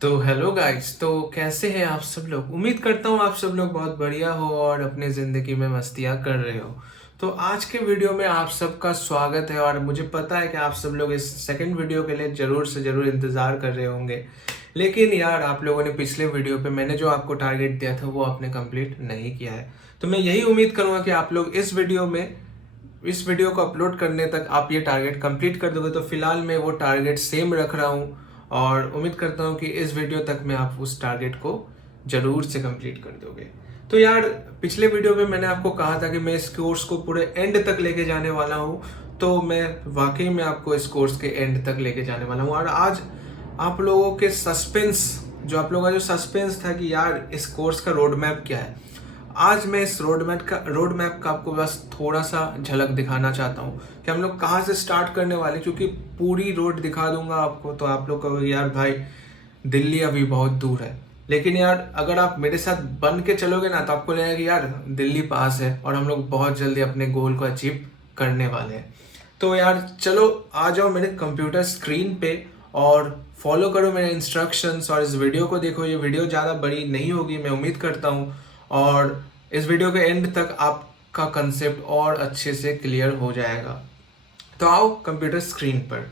तो hello guys. तो कैसे हैं आप सब लोग। उम्मीद करता हूँ आप सब लोग बहुत बढ़िया हो और अपने ज़िंदगी में मस्तियाँ कर रहे हो। तो आज के वीडियो में आप सबका स्वागत है और मुझे पता है कि आप सब लोग इस सेकंड वीडियो के लिए ज़रूर से ज़रूर इंतज़ार कर रहे होंगे। लेकिन यार आप लोगों ने पिछले वीडियो पे मैंने जो आपको टारगेट दिया था वो आपने कंप्लीट नहीं किया है। तो मैं यही उम्मीद करूँगा कि आप लोग इस वीडियो को अपलोड करने तक आप ये टारगेट कंप्लीट कर दोगे। तो फिलहाल मैं वो टारगेट सेम रख रहा हूँ और उम्मीद करता हूँ कि इस वीडियो तक में आप उस टारगेट को ज़रूर से कंप्लीट कर दोगे। तो यार पिछले वीडियो में मैंने आपको कहा था कि मैं इस कोर्स को पूरे एंड तक लेके जाने वाला हूँ। तो मैं वाकई में आपको इस कोर्स के एंड तक लेके जाने वाला हूँ। और आज आप लोगों के आप लोगों का जो सस्पेंस था कि यार इस कोर्स का रोड मैप क्या है, आज मैं इस रोड मैप का आपको बस थोड़ा सा झलक दिखाना चाहता हूँ कि हम लोग कहाँ से स्टार्ट करने वाले। क्योंकि पूरी रोड दिखा दूंगा आपको तो आप लोग कहोगे यार भाई दिल्ली अभी बहुत दूर है। लेकिन यार अगर आप मेरे साथ बन के चलोगे ना तो आपको लगेगा कि यार दिल्ली पास है और हम लोग बहुत जल्दी अपने गोल को अचीव करने वाले हैं। तो यार चलो आ जाओ मेरे कंप्यूटर स्क्रीन पे और फॉलो करो मेरे इंस्ट्रक्शंस और इस वीडियो को देखो। ये वीडियो ज़्यादा बड़ी नहीं होगी मैं उम्मीद करता हूँ। और इस वीडियो के एंड तक आपका कंसेप्ट और अच्छे से क्लियर हो जाएगा। तो आओ कंप्यूटर स्क्रीन पर।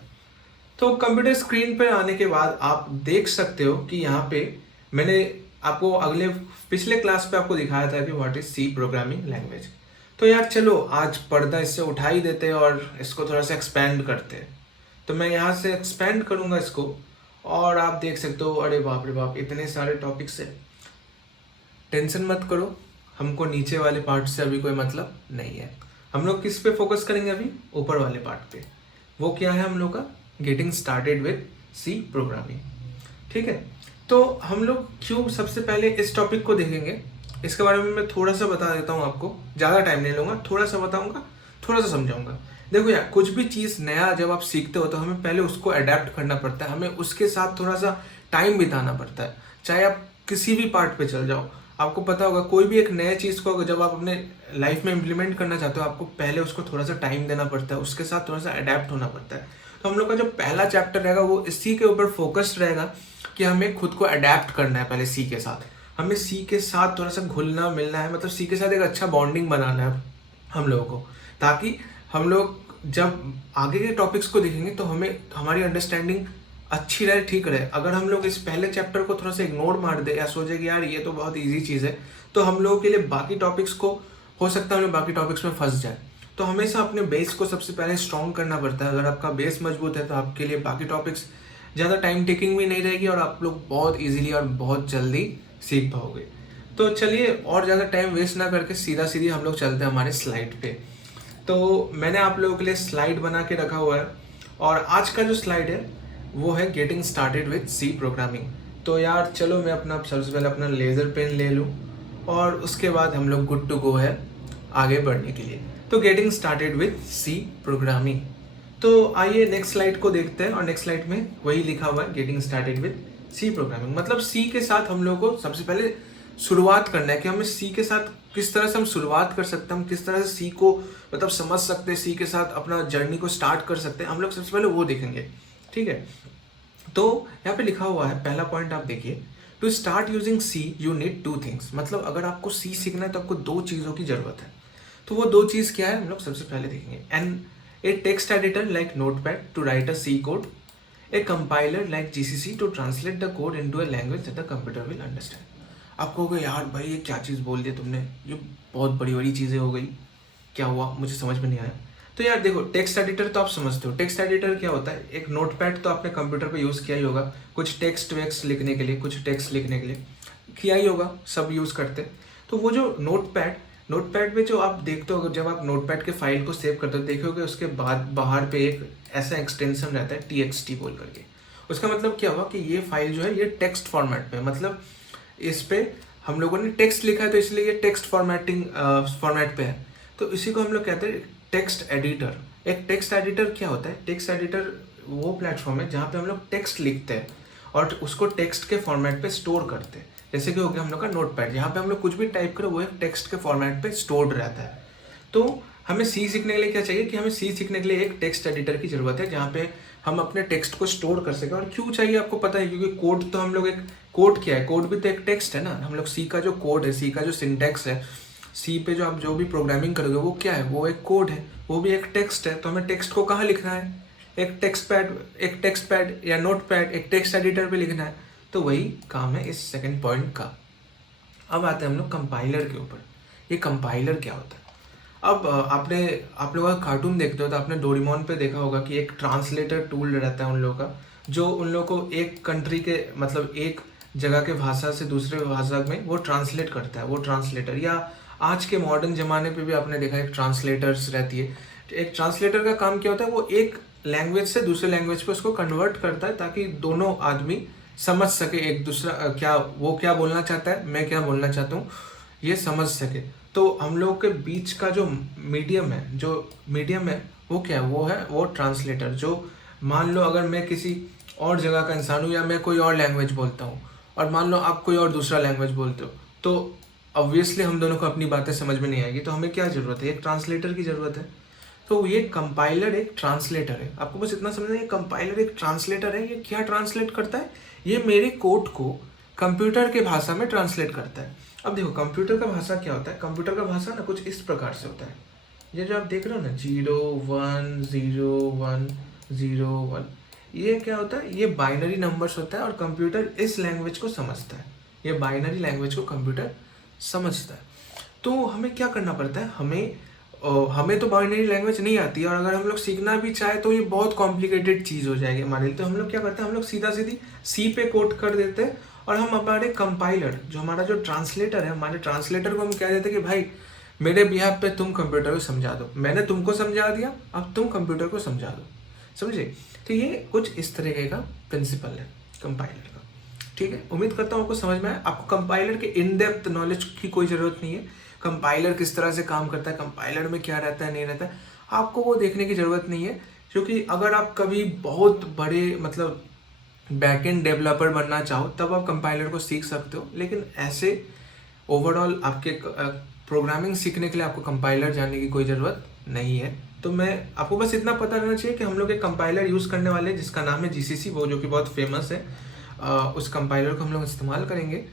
तो कंप्यूटर स्क्रीन पर आने के बाद आप देख सकते हो कि यहाँ पे मैंने आपको पिछले क्लास पे आपको दिखाया था कि what is C programming language. तो यार चलो आज पर्दा इससे उठा ही देते हैं और इसको थोड़ा सा एक्सपेंड करते हैं। तो मैं यहाँ से एक्सपेंड करूँगा इसको और आप देख सकते हो अरे बाप रे बाप इतने सारे टॉपिक्स है। टेंशन मत करो, हमको नीचे वाले पार्ट से अभी कोई मतलब नहीं है। हम लोग किस पे फोकस करेंगे अभी, ऊपर वाले पार्ट पे। वो क्या है हम लोग का, getting started with C programming. ठीक है। तो हम लोग क्यों सबसे पहले इस टॉपिक को देखेंगे, इसके बारे में मैं थोड़ा सा बता देता हूँ आपको। ज़्यादा टाइम नहीं लूँगा, थोड़ा सा बताऊँगा, थोड़ा सा समझाऊँगा। देखो यार कुछ भी चीज़ नया जब आप सीखते हो तो हमें पहले उसको अडेप्ट करना पड़ता है, हमें उसके साथ थोड़ा सा टाइम बिताना पड़ता है। चाहे आप किसी भी पार्ट पे चल जाओ, आपको पता होगा कोई भी एक नए चीज़ को जब आप अपने लाइफ में इम्प्लीमेंट करना चाहते हो आपको पहले उसको थोड़ा सा टाइम देना पड़ता है, उसके साथ थोड़ा सा अडेप्ट होना पड़ता है। तो हम लोग का जो पहला चैप्टर रहेगा वो इसी के ऊपर फोकस्ड रहेगा कि हमें खुद को अडेप्ट करना है पहले सी के साथ। हमें सी के साथ थोड़ा सा घुलना मिलना है, मतलब सी के साथ एक अच्छा बॉन्डिंग बनाना है हम लोगों को, ताकि हम लोग जब आगे के टॉपिक्स को देखेंगे तो हमें हमारी अंडरस्टैंडिंग अच्छी रहे, ठीक रहे। अगर हम लोग इस पहले चैप्टर को थोड़ा सा इग्नोर मार दे या सोचे कि यार ये तो बहुत इजी चीज़ है, तो हम लोगों के लिए बाकी टॉपिक्स को हो सकता है हम लोग बाकी टॉपिक्स में फंस जाए। तो हमेशा अपने बेस को सबसे पहले स्ट्रॉन्ग करना पड़ता है। अगर आपका बेस मजबूत है तो आपके लिए बाकी टॉपिक्स ज़्यादा टाइम टेकिंग भी नहीं रहेगी और आप लोग बहुत ईजिली और बहुत जल्दी सीख पाओगे। तो चलिए और ज़्यादा टाइम वेस्ट ना करके सीधा सीधी हम लोग चलते हैं हमारे स्लाइड पे। तो मैंने आप लोगों के लिए स्लाइड बना के रखा हुआ है और आज का जो स्लाइड है वो है getting started with C programming. तो यार चलो मैं अपना सबसे पहले अपना लेज़र पेन ले लूँ और उसके बाद हम लोग गुड टू गो है आगे बढ़ने के लिए। तो getting started with C programming. तो आइए नेक्स्ट स्लाइड को देखते हैं और नेक्स्ट स्लाइड में वही लिखा हुआ है getting started with C programming. मतलब सी के साथ हम लोग को सबसे पहले शुरुआत करना है कि हमें सी के साथ किस तरह से हम शुरुआत कर सकते हैं, हम किस तरह से सी को मतलब समझ सकते हैं, सी के साथ अपना जर्नी को स्टार्ट कर सकते हैं। हम लोग सबसे पहले वो देखेंगे। ठीक है। तो यहाँ पे लिखा हुआ है पहला पॉइंट आप देखिए, to start using C you need two things. मतलब अगर आपको सी सीखना है तो आपको दो चीज़ों की जरूरत है। तो वो दो चीज़ क्या है हम लोग सबसे पहले देखेंगे। And a text editor like Notepad to write a C code, a compiler like GCC to translate the code into a language that the computer will understand. आप कहोगे यार भाई ये क्या चीज़ बोल दिया तुमने, ये बहुत बड़ी बड़ी चीज़ें हो गई, क्या हुआ मुझे समझ में नहीं आया। तो यार देखो टेक्स्ट एडिटर तो आप समझते हो, टेक्स्ट एडिटर क्या होता है। एक नोटपैड तो आपने कंप्यूटर पे यूज़ किया ही होगा, कुछ टेक्स्ट वेक्स्ट लिखने के लिए, कुछ टेक्स्ट लिखने के लिए किया ही होगा, सब यूज़ करते हैं। तो वो जो नोटपैड में जो आप देखते हो, जब आप नोटपैड के फाइल को सेव करते हो देखोगे उसके बाद बाहर पे एक ऐसा एक्सटेंशन रहता है TXT बोल करके। उसका मतलब क्या हुआ कि ये फाइल जो है ये टेक्स्ट फॉर्मेट में, मतलब इस पे हम लोगों ने टेक्स्ट लिखा है तो इसलिए ये टेक्स्ट फॉर्मेट पे है। तो इसी को हम लोग कहते हैं टेक्स्ट एडिटर। एक टेक्स्ट एडिटर क्या होता है, टेक्स्ट एडिटर वो प्लेटफॉर्म है जहाँ पे हम लोग टेक्स्ट लिखते हैं और उसको टेक्स्ट के फॉर्मेट पे स्टोर करते हैं। जैसे कि हो गया हम लोग का नोटपैड, जहाँ पे हम लोग कुछ भी टाइप करो वो एक टेक्स्ट के फॉर्मेट पे स्टोर्ड रहता है। तो हमें सी सीखने के लिए क्या चाहिए कि हमें सी सीखने के लिए एक टेक्स्ट एडिटर की ज़रूरत है जहाँ पे हम अपने टेक्स्ट को स्टोर कर सकें। और क्यों चाहिए आपको पता है, क्योंकि कोड तो हम लोग एक कोड क्या है, कोड भी तो एक टेक्स्ट है ना। हम लोग सी का जो कोड है, सी का जो सिंटैक्स है, सी पे जो आप जो भी प्रोग्रामिंग करोगे वो क्या है, वो एक कोड है, वो भी एक टेक्स्ट है। तो हमें टेक्स्ट को कहाँ लिखना है, एक टेक्स्ट पैड या नोट पैड, एक टेक्स्ट एडिटर पे लिखना है। तो वही काम है इस सेकंड पॉइंट का। अब आते हैं हम लोग कंपाइलर के ऊपर। ये कंपाइलर क्या होता है? अब आप लोग अगर कार्टून देखते हो तो आपने डोरेमोन पे देखा होगा कि एक ट्रांसलेटर टूल रहता है उन लोगों का, जो उन लोगों को एक कंट्री के मतलब एक जगह के भाषा से दूसरे भाषा में वो ट्रांसलेट करता है, वो ट्रांसलेटर। या आज के मॉडर्न ज़माने पे भी आपने देखा एक ट्रांसलेटर्स रहती है। एक ट्रांसलेटर का काम क्या होता है, वो एक लैंग्वेज से दूसरे लैंग्वेज पे उसको कन्वर्ट करता है ताकि दोनों आदमी समझ सके एक दूसरा क्या वो क्या बोलना चाहता है, मैं क्या बोलना चाहता हूँ, ये समझ सके। तो हम लोग के बीच का जो मीडियम है वो क्या है, वो ट्रांसलेटर। जो मान लो अगर मैं किसी और जगह का इंसान हूँ या मैं कोई और लैंग्वेज बोलता हूँ और मान लो आप कोई और दूसरा लैंग्वेज बोलते हो, तो ऑब्वियसली हम दोनों को अपनी बातें समझ में नहीं आएगी। तो हमें क्या ज़रूरत है, एक ट्रांसलेटर की ज़रूरत है। तो ये कंपाइलर एक ट्रांसलेटर है। आपको बस इतना समझना है, ये कंपाइलर एक ट्रांसलेटर है। ये क्या ट्रांसलेट करता है, ये मेरे कोड को कंप्यूटर के भाषा में ट्रांसलेट करता है। अब देखो कंप्यूटर का भाषा क्या होता है, कंप्यूटर का भाषा ना कुछ इस प्रकार से होता है। ये जो आप देख रहे हो ना 0 1 0 1 0 1, ये क्या होता है, ये बाइनरी नंबर्स होता है और कंप्यूटर इस लैंग्वेज को समझता है। ये बाइनरी लैंग्वेज को कंप्यूटर समझता है। तो हमें क्या करना पड़ता है, हमें तो बाइनरी लैंग्वेज नहीं आती है और अगर हम लोग सीखना भी चाहे तो ये बहुत कॉम्प्लिकेटेड चीज़ हो जाएगी हमारे लिए। तो हम लोग क्या करते हैं, हम लोग सीधा सीधी सी पे कोड कर देते हैं और हम हमारे कंपाइलर जो हमारा जो ट्रांसलेटर है, हमारे ट्रांसलेटर को हम कह देते हैं कि भाई मेरे बिहाफ पे तुम कंप्यूटर को समझा दो, मैंने तुमको समझा दिया, अब तुम कंप्यूटर को समझा दो। समझे? तो ये कुछ इस तरीके का प्रिंसिपल है कंपाइलर का। ठीक है, उम्मीद करता हूँ आपको समझ में आया। आपको कंपाइलर के इन डेप्थ नॉलेज की कोई ज़रूरत नहीं है। कंपाइलर किस तरह से काम करता है, कंपाइलर में क्या रहता है नहीं रहता है, आपको वो देखने की ज़रूरत नहीं है। क्योंकि अगर आप कभी बहुत बड़े मतलब बैकएंड डेवलपर बनना चाहो तब आप कंपाइलर को सीख सकते हो, लेकिन ऐसे ओवरऑल आपके प्रोग्रामिंग सीखने के लिए आपको कंपाइलर जानने की कोई ज़रूरत नहीं है। तो मैं आपको बस इतना पता रहना चाहिए कि हम लोग एक कंपाइलर यूज़ करने वाले हैं जिसका नाम है GCC, वो जो कि बहुत फेमस है। उस कंपाइलर को हम लोग इस्तेमाल करेंगे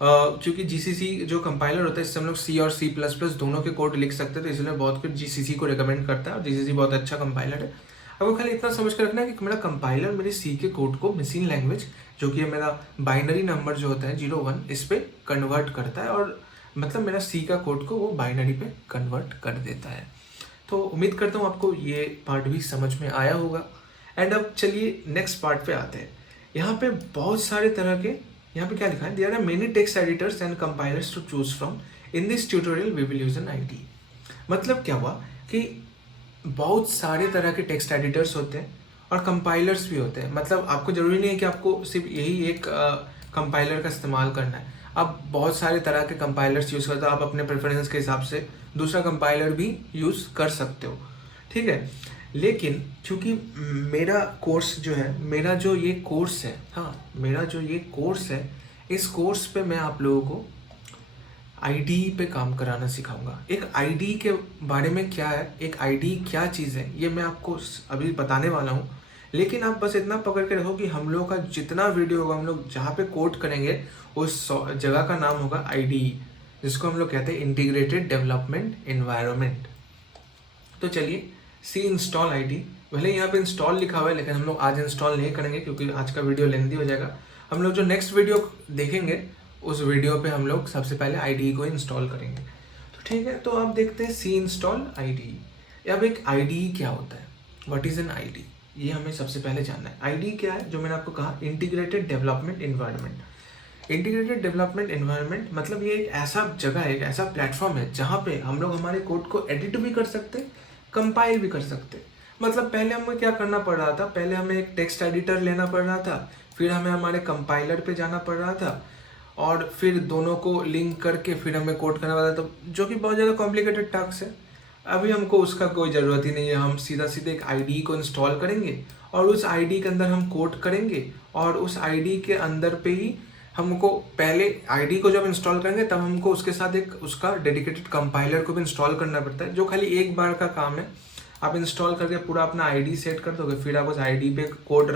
क्योंकि GCC जो कंपाइलर होता है इससे हम लोग C और C++ दोनों के कोड लिख सकते हैं, तो इसलिए बहुत कुछ GCC को रिकमेंड करता है और GCC बहुत अच्छा कंपाइलर है। आपको खाली इतना समझ कर रखना है कि मेरा कंपाइलर मेरे C के कोड को मशीन लैंग्वेज जो कि मेरा बाइनरी नंबर जो होता है 0 1 इस पर कन्वर्ट करता है और मतलब मेरा C का कोड को वो बाइनरी पे कन्वर्ट कर देता है। तो उम्मीद करता हूँ आपको ये पार्ट भी समझ में आया होगा। एंड अब चलिए नेक्स्ट पार्ट पे आते हैं। यहाँ पे बहुत सारे तरह के, यहाँ पे क्या लिखा है, there are many text editors and compilers to choose from, in this tutorial we will use an IDE। मतलब क्या हुआ कि बहुत सारे तरह के टेक्स्ट एडिटर्स होते हैं और कंपाइलर्स भी होते हैं। मतलब आपको ज़रूरी नहीं है कि आपको सिर्फ यही एक कंपाइलर का इस्तेमाल करना है। आप बहुत सारे तरह के कंपाइलर्स यूज़ करते हो, आप अपने प्रेफरेंस के हिसाब से दूसरा कंपाइलर भी यूज़ कर सकते हो। ठीक है, लेकिन क्योंकि मेरा कोर्स जो है, मेरा जो ये कोर्स है, हाँ मेरा जो ये कोर्स है, इस कोर्स पे मैं आप लोगों को IDE पे काम कराना सिखाऊंगा। एक IDE के बारे में क्या है, एक IDE क्या चीज़ है, ये मैं आपको अभी बताने वाला हूँ। लेकिन आप बस इतना पकड़ के रखो कि हम लोग का जितना वीडियो होगा, हम लोग जहाँ पे कोड करेंगे उस जगह का नाम होगा IDE, जिसको हम लोग कहते हैं इंटीग्रेटेड डेवलपमेंट एनवायरनमेंट। तो चलिए सी इंस्टॉल IDE, भले यहाँ पे इंस्टॉल लिखा हुआ है लेकिन हम लोग आज इंस्टॉल नहीं करेंगे क्योंकि आज का वीडियो लेंथी हो जाएगा। हम लोग जो नेक्स्ट वीडियो देखेंगे उस वीडियो पे हम लोग सबसे पहले IDE को इंस्टॉल करेंगे। तो ठीक है, तो आप देखते हैं सी इंस्टॉल IDE। अब एक IDE क्या होता है, व्हाट इज़ एन IDE, ये हमें सबसे पहले जानना है। IDE क्या है, जो मैंने आपको कहा integrated development environment. Integrated development environment मतलब ये एक ऐसा जगह है, एक ऐसा प्लेटफॉर्म है जहाँ पे हम लोग हमारे कोड को एडिट भी कर सकते, कंपाइल भी कर सकते। मतलब पहले हमें क्या करना पड़ रहा था, पहले हमें एक टेक्स्ट एडिटर लेना पड़ रहा था, फिर हमें हमारे कंपाइलर पे जाना पड़ रहा था और फिर दोनों को लिंक करके फिर हमें कोड करना पड़ा, तो जो कि बहुत ज़्यादा कॉम्प्लिकेटेड टास्क है। अभी हमको उसका कोई ज़रूरत ही नहीं है। हम सीधा सीधे एक IDE को इंस्टॉल करेंगे और उस IDE के अंदर हम कोड करेंगे और उस IDE के अंदर पे ही हमको पहले IDE को जब इंस्टॉल करेंगे तब हमको उसके साथ एक उसका डेडिकेटेड कंपाइलर को भी इंस्टॉल करना पड़ता है, जो खाली एक बार का काम है। आप इंस्टॉल करके पूरा अपना आईडी सेट कर दोगे, फिर आप उस आईडी पे कोड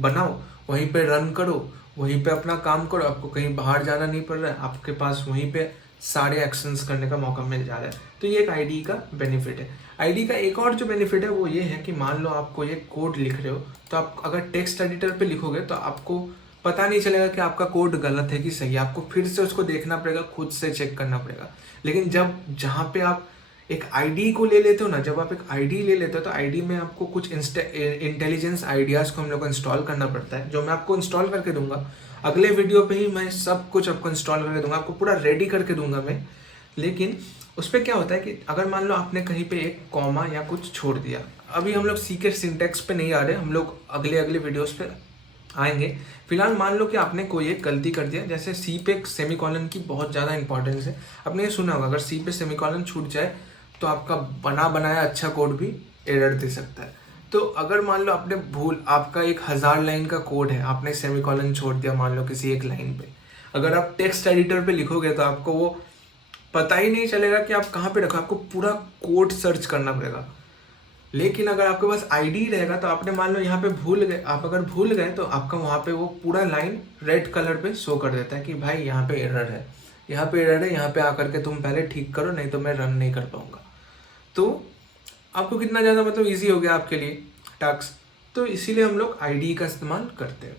बनाओ, वहीं पे रन करो, वहीं पे अपना काम करो, आपको कहीं बाहर जाना नहीं पड़ रहा है, आपके पास वहीं पे सारे एक्शंस करने का मौका मिल जा रहा है। तो ये एक आईडी का बेनिफिट है। आईडी का एक और जो बेनिफिट है वो ये है कि मान लो आपको ये कोड लिख रहे हो, तो आप अगर टेक्स्ट एडिटर पे लिखोगे तो आपको पता नहीं चलेगा कि आपका कोड गलत है कि सही है, आपको फिर से उसको देखना पड़ेगा, खुद से चेक करना पड़ेगा। लेकिन जब जहाँ पे आप एक आईडी को ले लेते हो ना, जब आप एक आईडी ले लेते हो तो आईडी में आपको कुछ इंटेलिजेंस आइडियाज़ को हम लोग को इंस्टॉल करना पड़ता है, जो मैं आपको इंस्टॉल करके दूंगा। अगले वीडियो पे ही मैं सब कुछ आपको इंस्टॉल करके दूंगा, आपको पूरा रेडी करके दूंगा मैं। लेकिन उस पर क्या होता है कि अगर मान लो आपने कहीं पे एक कॉमा या कुछ छोड़ दिया, अभी हम लोग सी के सिंटैक्स पे नहीं आ रहे, हम लोग अगले अगले वीडियोस पे आएंगे। फिलहाल मान लो कि आपने कोई एक गलती कर दिया, जैसे सी पे सेमीकॉलन की बहुत ज़्यादा इंपॉर्टेंस है। आपने ये सुना होगा, अगर सी पे सेमीकॉलन छूट जाए तो आपका बना बनाया अच्छा कोड भी एरर दे सकता है। तो अगर मान लो आपने आपका 1000 लाइन का कोड है, आपने सेमीकॉलन छोड़ दिया मान लो किसी एक लाइन पे, अगर आप टेक्स्ट एडिटर पे लिखोगे तो आपको वो पता ही नहीं चलेगा कि आप कहाँ पे रखो, आपको पूरा कोड सर्च करना पड़ेगा। लेकिन अगर आपके पास आईडी रहेगा तो आपने मान लो यहाँ पे भूल गए, आप अगर भूल गए तो आपका वहाँ पे वो पूरा लाइन रेड कलर पे शो कर देता है कि भाई यहाँ पे एरर है, यहाँ पे एरर है, यहाँ पे आकर के तुम पहले ठीक करो, नहीं तो मैं रन नहीं कर पाऊंगा। तो आपको कितना ज़्यादा मतलब ईजी हो गया आपके लिए टास्क। तो इसीलिए हम लोग आईडी का इस्तेमाल करते हैं।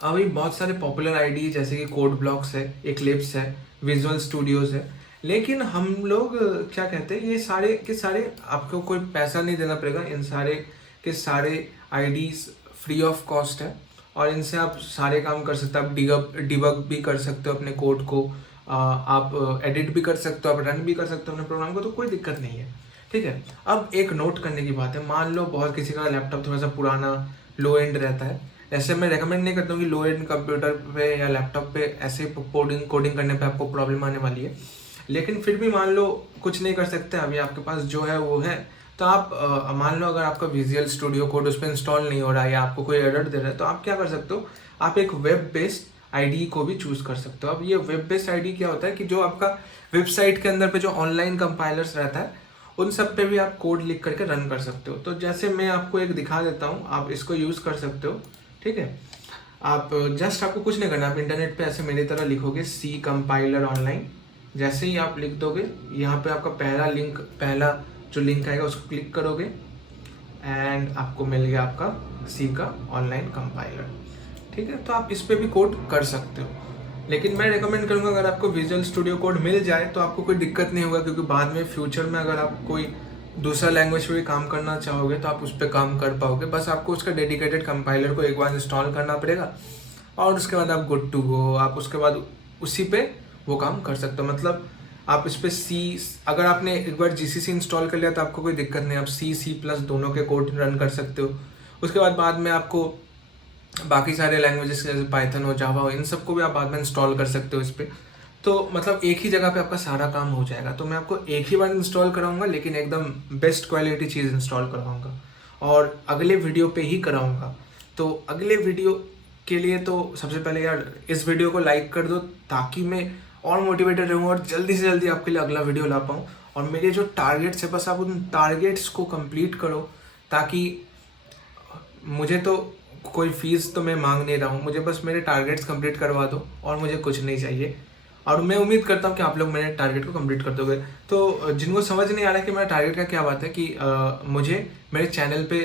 अभी बहुत सारे पॉपुलर आईडी जैसे कि कोड ब्लॉक्स है, एक्लिप्स है, विजुअल स्टूडियोज है। लेकिन हम लोग क्या कहते हैं, ये सारे के सारे आपको कोई पैसा नहीं देना पड़ेगा, इन सारे के सारे आईडीज फ्री ऑफ कॉस्ट है और इनसे आप सारे काम कर सकते हो। आप डिबग भी कर सकते हो अपने कोड को, आप एडिट भी कर सकते हो, आप रन भी कर सकते हो अपने प्रोग्राम को, तो कोई दिक्कत नहीं है। ठीक है, अब एक नोट करने की बात है, मान लो बहुत किसी का लैपटॉप थोड़ा सा पुराना लो एंड रहता है। ऐसे मैं रेकमेंड नहीं करता हूँ कि लो एंड कंप्यूटर पे या लैपटॉप पे ऐसे कोडिंग करने पे आपको प्रॉब्लम आने वाली है। लेकिन फिर भी मान लो कुछ नहीं कर सकते, अभी आपके पास जो है वो है, तो आप मान लो अगर आपका विजुअल स्टूडियो कोड उस पर इंस्टॉल नहीं हो रहा है या आपको कोई एरर दे रहा है, तो आप क्या कर सकते हो, आप एक वेब बेस्ड आईडी को भी चूज कर सकते हो। अब ये वेब बेस्ड आईडी क्या होता है कि जो आपका वेबसाइट के अंदर पे जो ऑनलाइन कंपाइलर्स रहता है उन सब पे भी आप कोड लिख करके रन कर सकते हो। तो जैसे मैं आपको एक दिखा देता हूँ, आप इसको यूज़ कर सकते हो। ठीक है, आप जस्ट आपको कुछ नहीं करना, आप इंटरनेट पे ऐसे मेरी तरह लिखोगे सी कंपाइलर ऑनलाइन, जैसे ही आप लिख दोगे यहाँ पे आपका पहला जो लिंक आएगा उसको क्लिक करोगे एंड आपको मिल गया आपका सी का ऑनलाइन कंपाइलर। ठीक है, तो आप इस पर भी कोड कर सकते हो। लेकिन मैं रेकमेंड करूँगा अगर आपको विजुअल स्टूडियो कोड मिल जाए तो आपको कोई दिक्कत नहीं होगा, क्योंकि बाद में फ्यूचर में अगर आप कोई दूसरा लैंग्वेज पे भी काम करना चाहोगे तो आप उस पर काम कर पाओगे। बस आपको उसका डेडिकेटेड कंपाइलर को एक बार इंस्टॉल करना पड़ेगा और उसके बाद आप गुड टू गो, आप उसके बाद उसी पे वो काम कर सकते हो। मतलब आप इस पे अगर आपने एक बार जीसीसी इंस्टॉल कर लिया तो आपको कोई दिक्कत नहीं, आप C++ दोनों के कोड रन कर सकते हो। उसके बाद में आपको बाकी सारे लैंग्वेजेस जैसे पाइथन हो, जावा हो, इन सबको भी आप बाद में इंस्टॉल कर सकते हो इस पर। तो मतलब एक ही जगह पे आपका सारा काम हो जाएगा। तो मैं आपको एक ही बार इंस्टॉल कराऊंगा, लेकिन एकदम बेस्ट क्वालिटी चीज़ इंस्टॉल करवाऊंगा और अगले वीडियो पे ही कराऊंगा। तो अगले वीडियो के लिए तो सबसे पहले यार इस वीडियो को लाइक कर दो, ताकि मैं और मोटिवेटेड रहूँ और जल्दी से जल्दी आपके लिए अगला वीडियो ला पाऊँ। और मेरे जो टारगेट्स है, बस आप उन टारगेट्स को कंप्लीट करो, ताकि मुझे तो कोई फीस तो मैं मांग नहीं रहा हूँ, मुझे बस मेरे टारगेट्स कंप्लीट करवा दो और मुझे कुछ नहीं चाहिए। और मैं उम्मीद करता हूँ कि आप लोग मेरे टारगेट को कंप्लीट कर दोगे। तो जिनको समझ नहीं आ रहा है कि मेरा टारगेट का क्या बात है, कि मुझे मेरे चैनल पे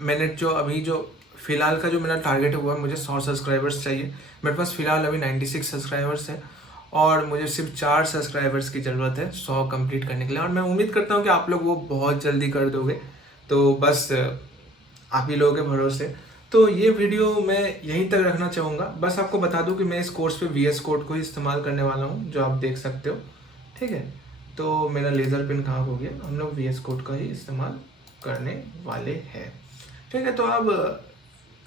मैंने जो फिलहाल का जो मेरा टारगेट हुआ है, मुझे 100 सब्सक्राइबर्स चाहिए। मेरे पास फिलहाल अभी 96 सब्सक्राइबर्स है और मुझे सिर्फ 4 सब्सक्राइबर्स की ज़रूरत है 100 कंप्लीट करने के लिए। और मैं उम्मीद करता हूँ कि आप लोग वो बहुत जल्दी कर दोगे। तो बस आप ही लोगों के भरोसे। तो ये वीडियो मैं यहीं तक रखना चाहूँगा। बस आपको बता दूं कि मैं इस कोर्स पे VS कोड को ही इस्तेमाल करने वाला हूँ, जो आप देख सकते हो। ठीक है, तो मेरा लेज़र पिन कहाँ हो गया, हम लोग VS कोड का ही इस्तेमाल करने वाले हैं। ठीक है, तो अब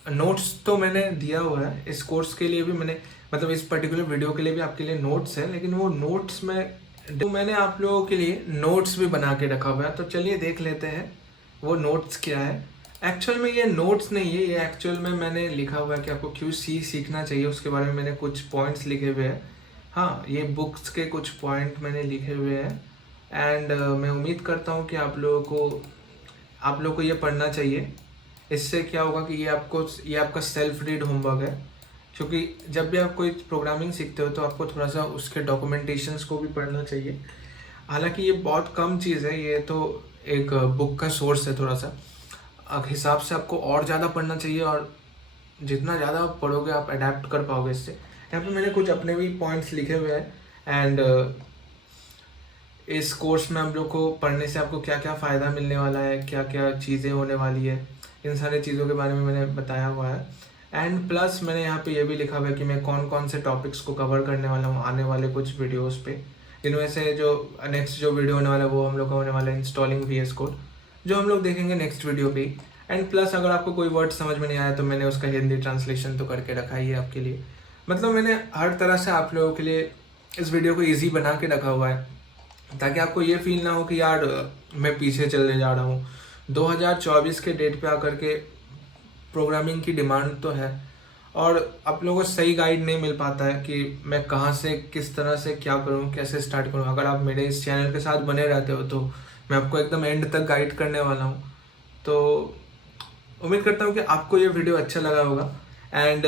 नोट्स तो मैंने दिया हुआ है इस कोर्स के लिए भी, मैंने मतलब इस पर्टिकुलर वीडियो के लिए भी आपके लिए नोट्स है, लेकिन वो नोट्स में तो मैंने आप लोगों के लिए नोट्स भी बना के रखा हुआ है। तो चलिए देख लेते हैं वो नोट्स क्या है। एक्चुअल में ये नोट्स नहीं है, ये एक्चुअल में मैंने लिखा हुआ है कि आपको क्यों सीखना चाहिए, उसके बारे में मैंने कुछ पॉइंट्स लिखे हुए हैं। हाँ, ये बुक्स के कुछ पॉइंट मैंने लिखे हुए हैं एंड मैं उम्मीद करता हूँ कि आप लोगों को आप लोग को ये पढ़ना चाहिए। इससे क्या होगा कि ये आपका सेल्फ रीड होमवर्क है, क्योंकि जब भी आप कोई प्रोग्रामिंग सीखते हो तो आपको थोड़ा सा उसके डॉक्यूमेंटेशंस को भी पढ़ना चाहिए। हालांकि ये बहुत कम चीज़ है, ये तो एक बुक का सोर्स है थोड़ा सा, हिसाब से आपको और ज़्यादा पढ़ना चाहिए, और जितना ज़्यादा आप पढ़ोगे आप अडेप्ट कर पाओगे इससे। यहाँ पे मैंने कुछ अपने भी पॉइंट्स लिखे हुए हैं, एंड इस कोर्स में हम लोग को पढ़ने से आपको क्या क्या फ़ायदा मिलने वाला है, क्या क्या चीज़ें होने वाली है, इन सारी चीज़ों के बारे में मैंने बताया हुआ है। एंड प्लस मैंने यहाँ पे ये भी लिखा हुआ है कि मैं कौन कौन से टॉपिक्स को कवर करने वाला हूँ आने वाले कुछ वीडियोस पे, जिनमें से जो नेक्स्ट जो वीडियो होने वाला है वो हम लोग का होने वाला है इंस्टॉलिंग VS कोड, जो हम लोग देखेंगे नेक्स्ट वीडियो पे। एंड प्लस अगर आपको कोई वर्ड समझ में नहीं आया तो मैंने उसका हिंदी ट्रांसलेशन तो करके रखा ही है आपके लिए। मतलब मैंने हर तरह से आप लोगों के लिए इस वीडियो को ईजी बना के रखा हुआ है, ताकि आपको ये फील ना हो कि यार मैं पीछे चलने जा रहा हूँ। 2024 के डेट पे आकर के प्रोग्रामिंग की डिमांड तो है, और आप लोगों को सही गाइड नहीं मिल पाता है कि मैं कहाँ से किस तरह से क्या करूँ, कैसे स्टार्ट करूँ। अगर आप मेरे इस चैनल के साथ बने रहते हो तो मैं आपको एकदम एंड तक गाइड करने वाला हूँ। तो उम्मीद करता हूँ कि आपको ये वीडियो अच्छा लगा होगा। एंड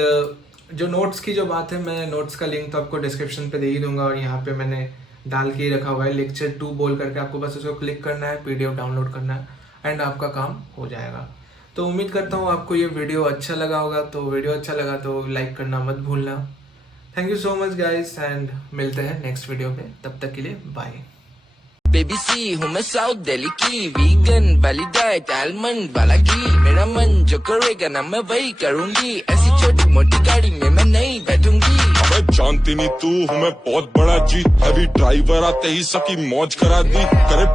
जो नोट्स की जो बात है, मैं नोट्स का लिंक तो आपको डिस्क्रिप्शन पे दे ही दूंगा, और यहाँ पे मैंने डाल के ही रखा हुआ है लेक्चर 2 बोल करके। आपको बस उसको क्लिक करना है, PDF डाउनलोड करना है, एंड आपका काम हो जाएगा। तो उम्मीद करता हूँ आपको ये वीडियो अच्छा लगा होगा। तो वीडियो अच्छा लगा तो लाइक करना मत भूलना। Thank you so much guys, and मिलते हैं नेक्स्ट वीडियो पे, तब तक के लिए बाय। बेबी सी हूँ मैं साउथ दिल्ली की, वीगन वाली डाइट आलमंड वाला घी, मेरा मन जो करेगा ना मैं वही करूँगी, ऐसी छोटी मोटी गाड़ी में मैं नहीं बैठूंगी। अबे जानती नहीं तू हूँ मैं बहुत बड़ा जी, हैवी ड्राइवर आते ही सबकी मौज करा दी करे।